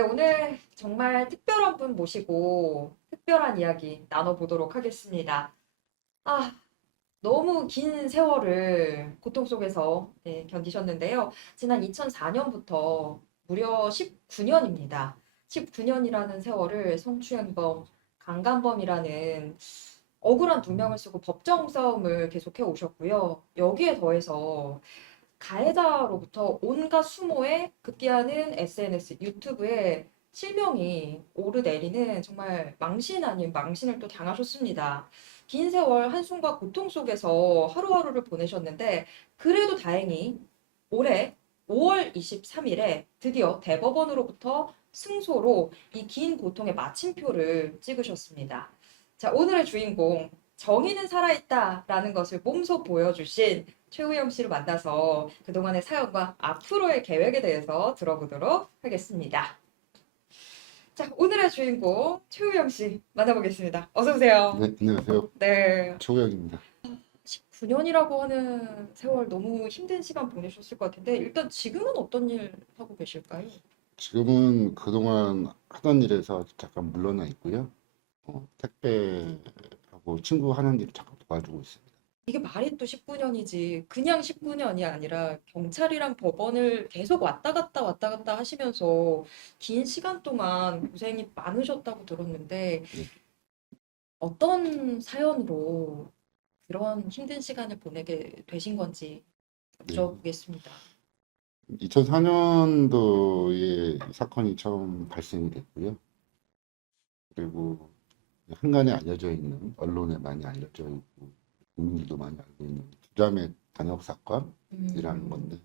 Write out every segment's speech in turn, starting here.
네, 오늘 정말 특별한 분 모시고 특별한 이야기 나눠보도록 하겠습니다. 아, 너무 긴 세월을 고통 속에서 견디셨는데요. 지난 2004년부터 무려 19년입니다. 19년이라는 세월을 성추행범, 강간범이라는 억울한 두 명을 쓰고 법정 싸움을 계속해 오셨고요. 여기에 더해서 가해자로부터 온갖 수모에 급기야는 SNS, 유튜브에 실명이 오르내리는 정말 망신 아닌 망신을 또 당하셨습니다. 긴 세월 한숨과 고통 속에서 하루하루를 보내셨는데 그래도 다행히 올해 5월 23일에 드디어 대법원으로부터 승소로 이 긴 고통의 마침표를 찍으셨습니다. 자, 오늘의 주인공 정의는 살아있다라는 것을 몸소 보여주신 최우영 씨를 만나서 그동안의 사연과 앞으로의 계획에 대해서 들어보도록 하겠습니다. 자, 오늘의 주인공 최우영 씨 만나보겠습니다. 어서 오세요. 네, 안녕하세요. 네, 최우혁입니다. 19년이라고 하는 세월 너무 힘든 시간 보내셨을 것 같은데 일단 지금은 어떤 일 하고 계실까요? 지금은 그동안 하던 일에서 잠깐 물러나 있고요. 택배하고 친구 하는 일을 잠깐 도와주고 있습니다. 이게 말이 또 19년이지 그냥 19년이 아니라 경찰이랑 법원을 계속 왔다 갔다 하시면서 긴 시간 동안 고생이 많으셨다고 들었는데 네, 어떤 사연으로 그런 힘든 시간을 보내게 되신 건지 네. 여쭤보겠습니다. 2004년도에 사건이 처음 발생이 됐고요. 그리고 한간에 알려져 있는, 언론에 많이 알려져 있고, 국민들도 많이 알고 있는 두자매 단역 사건이라는 음, 건데,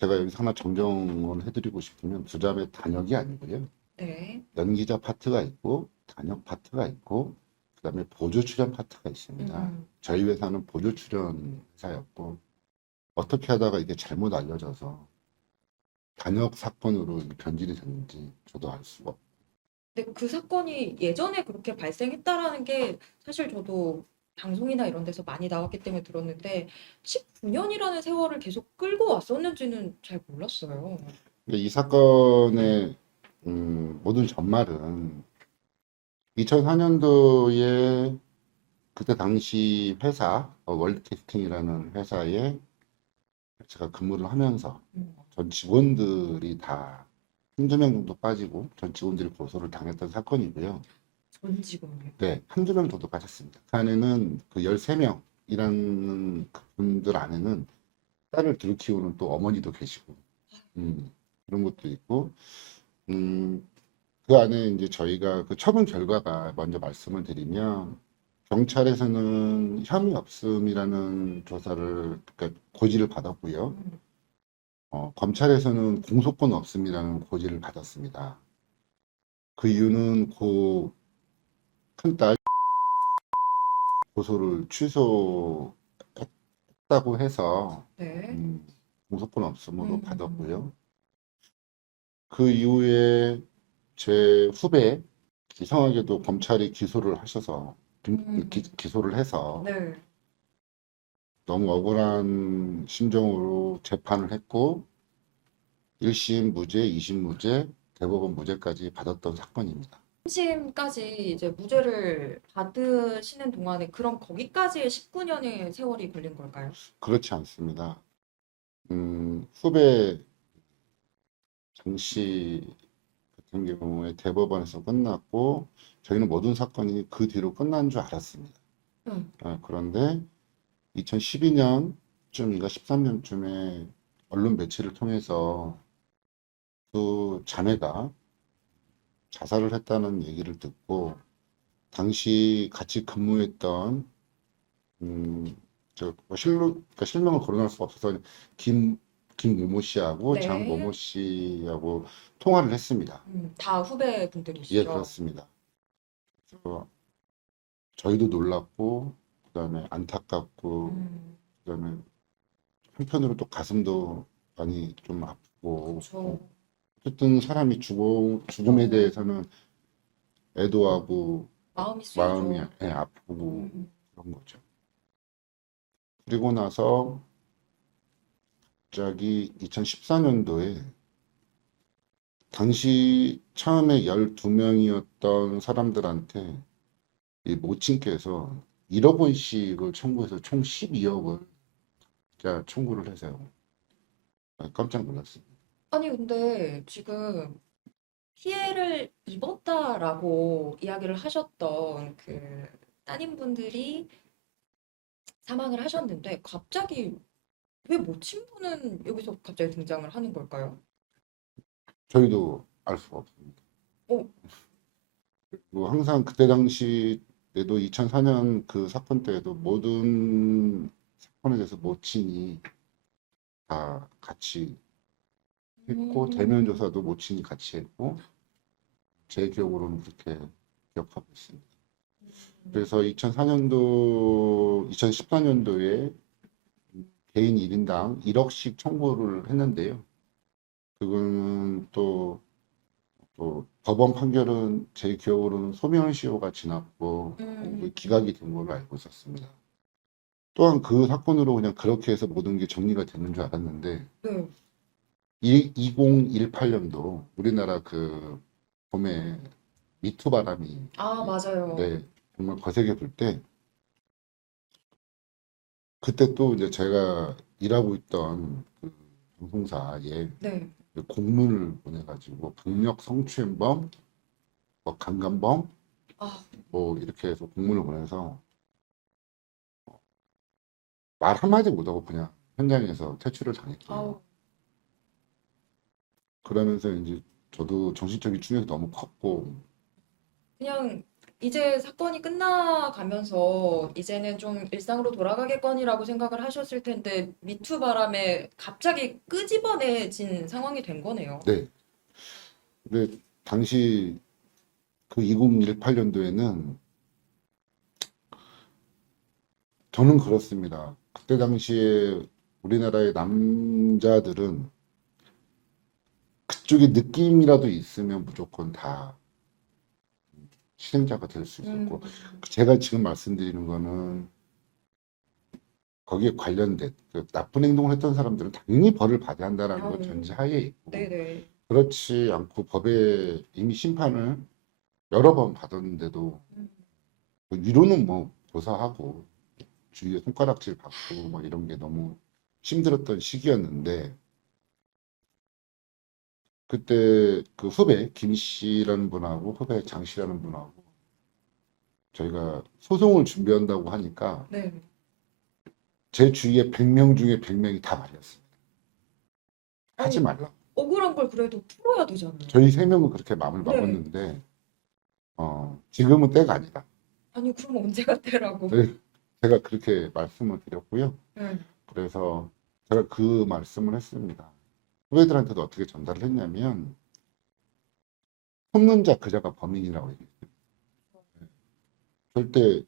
제가 여기서 하나 정정을 해드리고 싶으면 두자매 단역이 아니고요. 네. 연기자 파트가 있고 단역 파트가 있고 그다음에 보조 출연 파트가 음, 있습니다. 음. 저희 회사는 보조 출연 회사였고 어떻게 하다가 이게 잘못 알려져서 단역 사건으로 변질이 됐는지 저도 알 수가 없고. 근데 그 사건이 예전에 그렇게 발생했다라는 게 사실 저도 방송이나 이런 데서 많이 나왔기 때문에 들었는데 19년이라는 세월을 계속 끌고 왔었는지는 잘 몰랐어요. 근데 이 사건의 모든 전말은 2004년도에 그때 당시 회사 월드캐스팅이라는 회사에 제가 근무를 하면서 음, 전 직원들이 다 한두 명 정도 빠지고 전 직원들이 고소를 당했던 사건이고요. 전 직원이요. 네, 한두 명 정도 빠졌습니다. 그 안에는 그 13명 일하는 분들 안에는 딸을 둘 키우는 또 어머니도 계시고, 그런 것도 있고, 음, 그 안에 이제 저희가 그 처분 결과가 먼저 말씀을 드리면, 경찰에서는 혐의 없음이라는 조사를, 그러니까 고지를 받았고요. 음, 검찰에서는 공소권 없음이라는 고지를 받았습니다. 그 이유는 그 큰딸 고소를 취소했다고 해서 네. 음, 공소권 없음으로 음, 받았고요. 그 이후에 제 후배 이상하게도 검찰이 기소를 하셔서 기소를 해서 네. 너무 억울한 심정으로 재판을 했고 1심 무죄, 2심 무죄, 대법원 무죄까지 받았던 사건입니다. 심까지 이제 무죄를 받으시는 동안에 그럼 거기까지의 19년의 세월이 걸린 걸까요? 그렇지 않습니다. 후배 장씨 같은 경우에 대법원에서 끝났고 저희는 모든 사건이 그 뒤로 끝난 줄 알았습니다. 음, 그런데 2012년쯤인가 13년쯤에 언론 매체를 통해서 그 자매가 자살을 했다는 얘기를 듣고 당시 같이 근무했던 그러니까 실명을 거론할 수가 없어서 김 김모모 씨하고 장모모 네. 씨하고 통화를 했습니다. 다 예, 후배분들이시죠? 그렇습니다. 그래서 저희도 놀랐고 그다음에 안타깝고 음, 그다음에 한편으로 또 가슴도 많이 좀 아프고 그쵸. 어쨌든 사람이 죽음에 어, 대해서는 애도하고 마음이 마음이 쓰이죠. 아프고 음, 그런 거죠. 그리고 나서 갑자기 2014년도에 당시 처음에 12명이었던 사람들한테 이 모친께서 1억 원씩을 청구해서 총 12억을 진짜 청구를 해서요. 깜짝 놀랐어요. 아니, 근데 지금 피해를 입었다라고 이야기를 하셨던 그 따님분들이 사망을 하셨는데 갑자기 왜 모친분은 여기서 갑자기 등장을 하는 걸까요? 저희도 알 수가 없습니다. 어, 뭐 항상 그때 당시 때도 2004년 그 사건 때에도 모든 사건에 대해서 모친이 다 같이 했고 대면 음, 조사도 모친이 같이 했고 제 기억으로는 그렇게 기억하고 있습니다. 그래서 2014년도에 개인 1인당 1억씩 청구를 했는데요. 그거는 또 법원 판결은 제 기억으로는 소멸시효가 지났고 음, 기각이 된 걸로 알고 있었습니다. 또한 그 사건으로 그냥 그렇게 해서 모든 게 정리가 되는 줄 알았는데 네. 2018년도 우리나라 그 봄에 미투 바람이 아, 맞아요. 네, 정말 거세게 불 때 그때 또 이제 제가 일하고 있던 그 방송사에 네. 그 공문을 보내가지고 강력 성추행범, 뭐 강간범, 아, 뭐 이렇게 해서 공문을 보내서 말 한마디 못하고 그냥 현장에서 퇴출을 당했고요. 아우, 그러면서 이제 저도 정신적인 충격이 너무 컸고, 그냥 이제 사건이 끝나가면서 이제는 좀 일상으로 돌아가겠거니라고 생각을 하셨을 텐데 미투 바람에 갑자기 끄집어내진 상황이 된 거네요. 네. 근데 당시 그 2018년도에는 저는 그렇습니다. 그때 당시에 우리나라의 남자들은 그쪽에 느낌이라도 있으면 무조건 다 실행자가 될 수 있었고, 음, 제가 지금 말씀드리는 거는 거기에 관련된 그 나쁜 행동을 했던 사람들은 당연히 벌을 받아야 한다는 걸 아우, 전제하에 있고, 네네. 그렇지 않고 법에 이미 심판을 여러 번 받았는데도 음, 그 위로는 뭐 조사하고 주위에 손가락질 받고 뭐 이런 게 너무 힘들었던 시기였는데 그때 그 후배 김 씨라는 분하고 후배 장 씨라는 분하고 저희가 소송을 준비한다고 하니까 네. 제 주위에 100명 중에 100명이 다 말렸습니다. 하지 아니, 말라. 억울한 걸 그래도 풀어야 되잖아요. 저희 세 명은 그렇게 마음을 네. 먹었는데 지금은 때가 아니다. 아니, 그럼 언제가 때라고. 네, 제가 그렇게 말씀을 드렸고요. 네. 그래서 제가 그 말씀을 했습니다. 후배들한테도 어떻게 전달을 했냐면 숨는 자 그자가 범인이라고 얘기했어요. 절대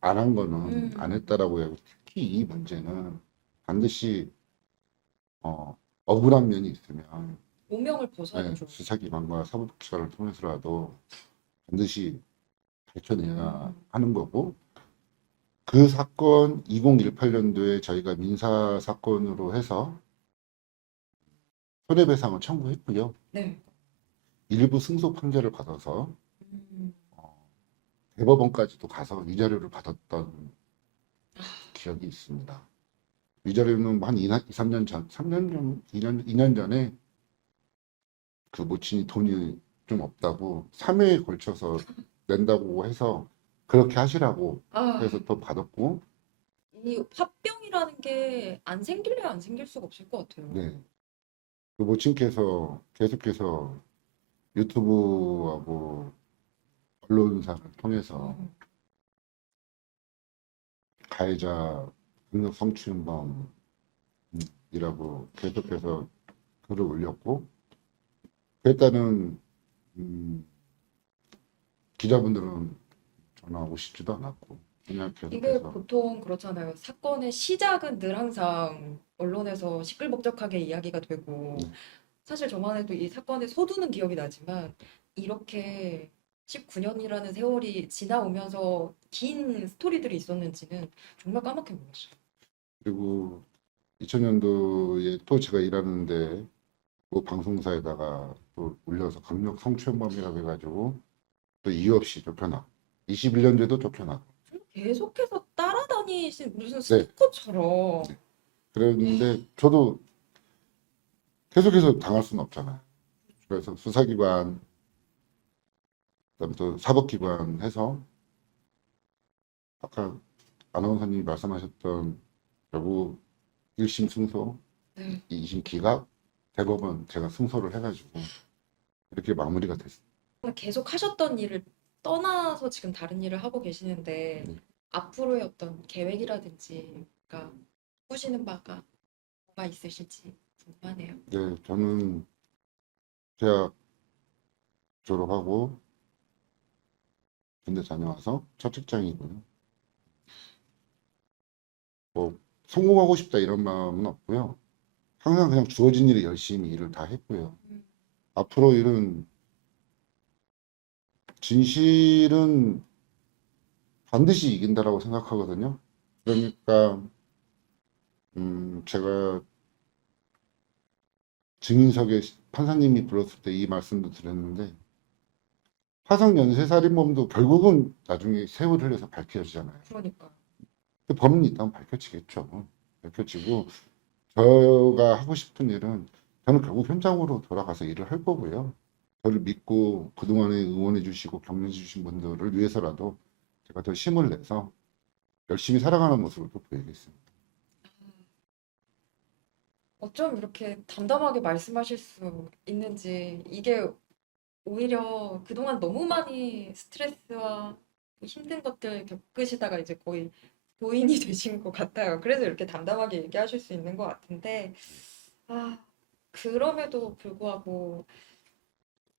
안 한 거는 안 음, 했다라고 해요. 특히 이 문제는 반드시 억울한 면이 있으면 오명을 벗어야죠. 수사기관과 사법기관을 통해서라도 반드시 밝혀내야 음, 하는 거고 그 사건 2018년도에 저희가 민사 사건으로 해서 손해배상을 청구했고요. 네. 일부 승소 판결을 받아서 음, 어, 대법원까지도 가서 위자료를 받았던 기억이 있습니다. 위자료는 한 2, 3년 전, 3년 전, 2년 전에 그 모친이 돈이 좀 없다고 3회에 걸쳐서 낸다고 해서 그렇게 하시라고 아, 해서 또 받았고, 이 화병이라는 게 안 생길래 안 생길 수가 없을 것 같아요. 네. 그 모친께서 계속해서 유튜브하고 언론사를 통해서 음, 가해자 등록 성추행범이라고 계속해서 글을 올렸고, 그에 따른 기자분들은 전화 오시지도 않았고, 그냥 이게 계속해서 보통 그렇잖아요. 사건의 시작은 늘 항상 언론에서 시끌벅적하게 이야기가 되고, 네, 사실 저만 해도 이 사건의 서두는 기억이 나지만, 이렇게 19년이라는 세월이 지나오면서 긴 스토리들이 있었는지는 정말 까맣게 몰랐어요. 그리고 2000년도에 또 제가 일하는데 그 방송사에다가 또 올려서 강력 성추행범이라고 해가지고 또 이유 없이 쫓겨나고 21년째도 쫓겨나고 계속해서 따라다니신 무슨 네, 스토커처럼. 네. 그랬는데 저도 계속해서 당할 수는 없잖아요. 그래서 수사기관 그다음에 또 사법기관 해서 아까 아나운서님이 말씀하셨던 결국 1심 승소, 네. 2심 기각, 대법원 제가 승소를 해가지고 이렇게 마무리가 됐어요. 계속 하셨던 일을 떠나서 지금 다른 일을 하고 계시는데 네. 앞으로의 어떤 계획이라든지 그러니까 꾸시는 바가 뭐가 있으실지 궁금하네요. 네, 저는 대학 졸업하고 군대 다녀와서 첫 직장이고요. 뭐 성공하고 싶다 이런 마음은 없고요. 항상 그냥 주어진 일을 열심히 일을 다 했고요. 음, 앞으로 일은 진실은 반드시 이긴다라고 생각하거든요. 그러니까 제가 증인석에 판사님이 불렀을 때 이 말씀도 드렸는데 화성 연쇄살인범도 결국은 나중에 세월을 흘려서 밝혀지잖아요. 그러니까 근데 범인이 있다면 밝혀지겠죠. 밝혀지고 제가 하고 싶은 일은 저는 결국 현장으로 돌아가서 일을 할 거고요. 저를 믿고 그동안에 응원해 주시고 격려해 주신 분들을 위해서라도 제가 더 힘을 내서 열심히 살아가는 모습을 또 보이겠습니다. 어쩜 이렇게 담담하게 말씀하실 수 있는지 이게 오히려 그동안 너무 많이 스트레스와 힘든 것들 겪으시다가 이제 거의 도인이 되신 것 같아요. 그래서 이렇게 담담하게 얘기하실 수 있는 것 같은데, 아, 그럼에도 불구하고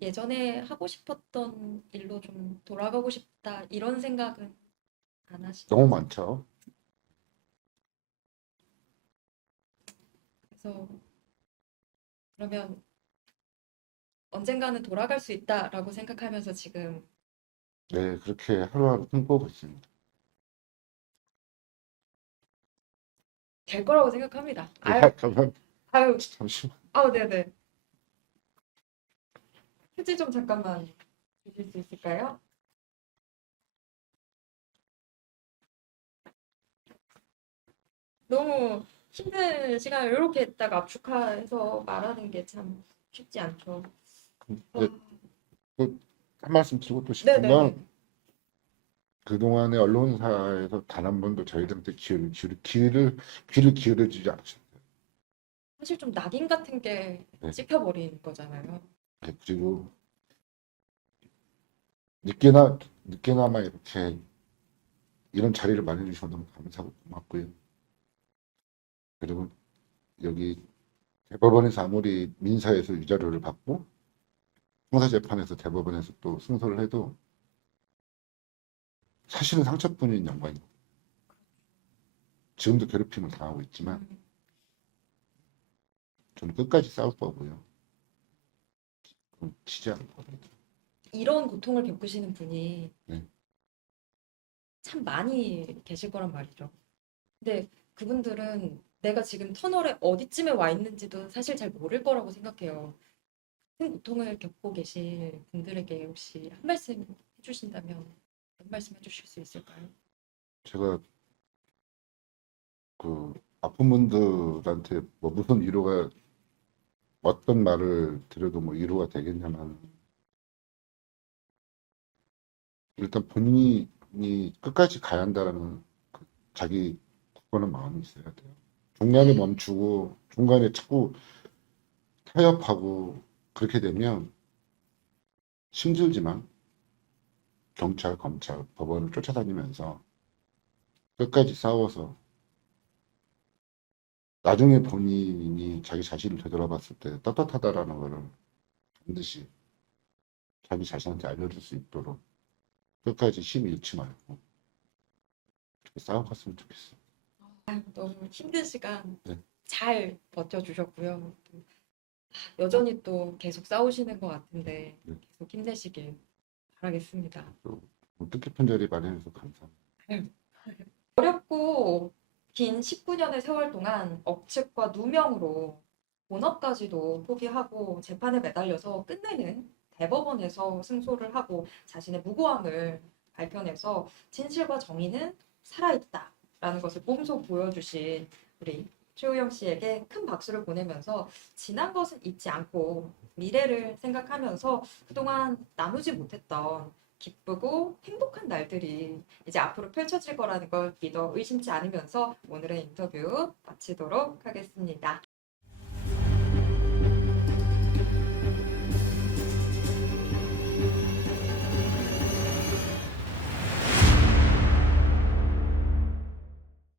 예전에 하고 싶었던 일로 좀 돌아가고 싶다 이런 생각은 안 너무 하시죠? 많죠. 그래서 그러면 언젠가는 돌아갈 수 있다라고 생각하면서 지금 네, 그렇게 하루하루 꿈꾸고 있습니다. 될 거라고 생각합니다. 네, 아유, 그러면 아유, 잠시만. 아우, 네네. 휴지 좀 잠깐만 주실 수 있을까요? 너무 힘든 시간을 이렇게 딱 압축해서 말하는 게 참 쉽지 않죠. 와, 네, 또한 말씀 드리고 또 싶은 네네네. 건 그동안의 언론사에서 단 한 번도 저희들한테 귀를 기울여주지 않으셨어요. 사실 좀 낙인 같은 게 네, 찍혀버린 거잖아요. 네, 그리고 늦게나마 이렇게 이런 자리를 마련해 주셔서 너무 감사하고 고맙고요. 그리고 여기 대법원에서 아무리 민사에서 위자료를 받고 형사재판에서 대법원에서 또 승소를 해도 사실은 상처뿐인 영광입니다. 지금도 괴롭힘을 당하고 있지만 음, 저는 끝까지 싸울 거고요. 치지 않을 겁니다. 이런 고통을 겪으시는 분이 네. 참 많이 계실 거란 말이죠. 근데 그분들은 내가 지금 터널에 어디쯤에 와 있는지도 사실 잘 모를 거라고 생각해요. 큰 고통을 겪고 계실 분들에게 혹시 한 말씀 해주신다면 어떤 말씀 해주실 수 있을까요? 제가 그 아픈 분들한테 뭐 무슨 위로가 어떤 말을 드려도 뭐 위로가 되겠냐면 일단 본인이 끝까지 가야 한다라는 그 자기 굳건한 마음이 있어야 돼요. 중간에 멈추고 중간에 자꾸 타협하고 그렇게 되면 힘들지만 경찰, 검찰, 법원을 쫓아다니면서 끝까지 싸워서 나중에 본인이 자기 자신을 되돌아봤을 때 떳떳하다라는 거를 반드시 자기 자신한테 알려줄 수 있도록 끝까지 힘 잃지 말고 그렇게 싸워갔으면 좋겠어요. 아유, 너무 힘든 시간 네, 잘 버텨주셨고요. 또 여전히 또 계속 싸우시는 것 같은데 네. 계속 힘내시길 바라겠습니다. 또 뜻깊은 자리 마련해서 감사합니다. 아유, 어렵고 긴 19년의 세월 동안 억측과 누명으로 본업까지도 포기하고 재판에 매달려서 끝내는 대법원에서 승소를 하고 자신의 무고함을 밝혀내서 진실과 정의는 살아있다라는 것을 몸소 보여주신 우리 최우영 씨에게 큰 박수를 보내면서 지난 것은 잊지 않고 미래를 생각하면서 그동안 나누지 못했던 기쁘고 행복한 날들이 이제 앞으로 펼쳐질 거라는 걸 믿어 의심치 않으면서 오늘의 인터뷰 마치도록 하겠습니다.